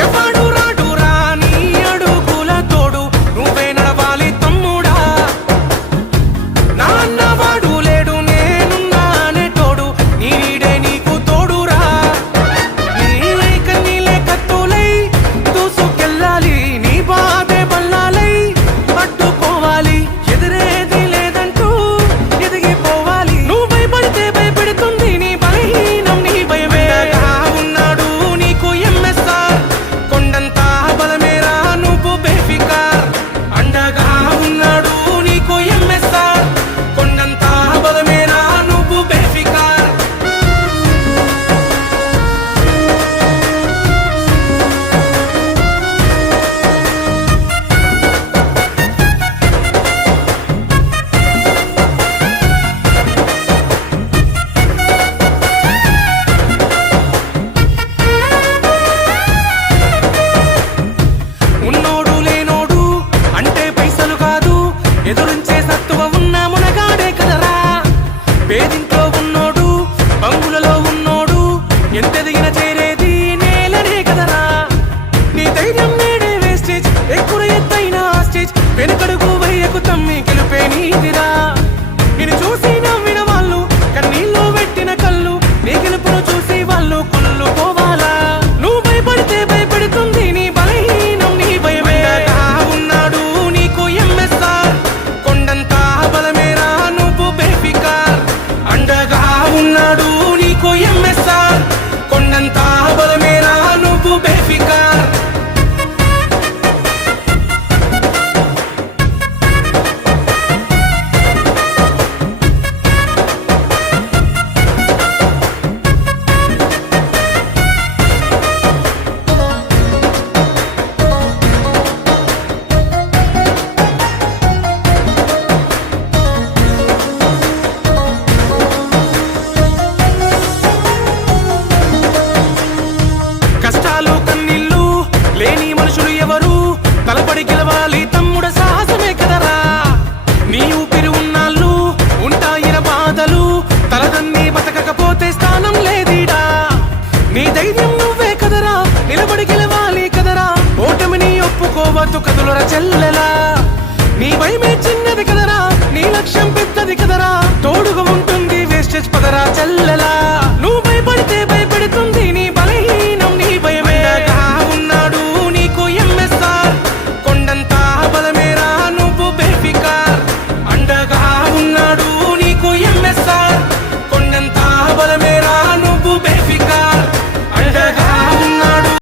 ఎవడు రాడురా నీ అడుగుల తోడు నువ్వే నడవాలి తమ్ముడా నాన్నవాడు లేడు నేనున్నానే తోడు నీ నీడే నీకు తోడురా నీ కన్నీలే కత్తులై దూసుకెళ్ళాలి నీ బాధే బల్లాలై అడ్డుకోవాలి ఎదురేది లేదంటూ ఎదిగిపోవాలి నువ్వు భయపడితే భయపెడుతుంది నీ బలహీనం నీ భయమే ఉన్నాడు నీకు ఎంఎస్ఆర్ కొండంత బలమేరా నువ్వు బేఫికార్ అండగా ఉన్నాడు నీకు ఎంఎస్ఆర్ కొండంత బలమేరా నువ్వు బేఫికార్ ఉన్నోడు లేనోడు అంటే పైసలు కాదు ఎదురించే సత్తువ ఉన్న మునగాడే కదరా పేదింట్లో ఉన్నోడు బంగులలో ఉన్నోడు ఎంతెదిగిన చేరేది నేలనే కదరా నీ ధైర్యం నేడే వేస్టేజ్ ఎక్కువ ఎత్తైన స్టేజ్ వెనుకడుగు వయ్యకు తమ్మి గెలుపే నీదిరా నిన్ను చూసి నవ్విన వాళ్ళు కన్నీళ్ళు పెట్టిన కళ్ళు నీ గెలుపును చూసి వాళ్ళు కుళ్ళు పోవాలా నువ్వు భయపడితే భయపెడుతుంది నీ బలహీనం నీ భయమే ఉన్నాడు నీకు ఎంఎస్ఆర్ కొండంత బలమేరా నువ్వు బేఫికార్ అండగా ఉన్నాడు నీకు ఎంఎస్ఆర్ కొండంత బలమేరా నువ్వు బేఫికార్ కష్టాలు కన్నీళ్ళు లేని మనుషులు ఎవరు తలపడి గెలవాలి తమ్ముడ సాహసమే కదరా నీ ఊపిరి ఉన్నాళ్ళు ఉంటాయిన బాధలు తలదన్ని బతకకపోతే స్థానం లేదీడా నీ ధైర్యం నువ్వే కదరా నిలబడి గెలవాలి కదరా ఓటమిని ఒప్పుకోవద్దు కదులర చెల్లెలా నీ భయమే చిన్నది కదరా నీ లక్ష్యం పెద్దది కదరా తోడుగా ఉంటుంది వేస్టేజ్ పదరా చెల్లెలా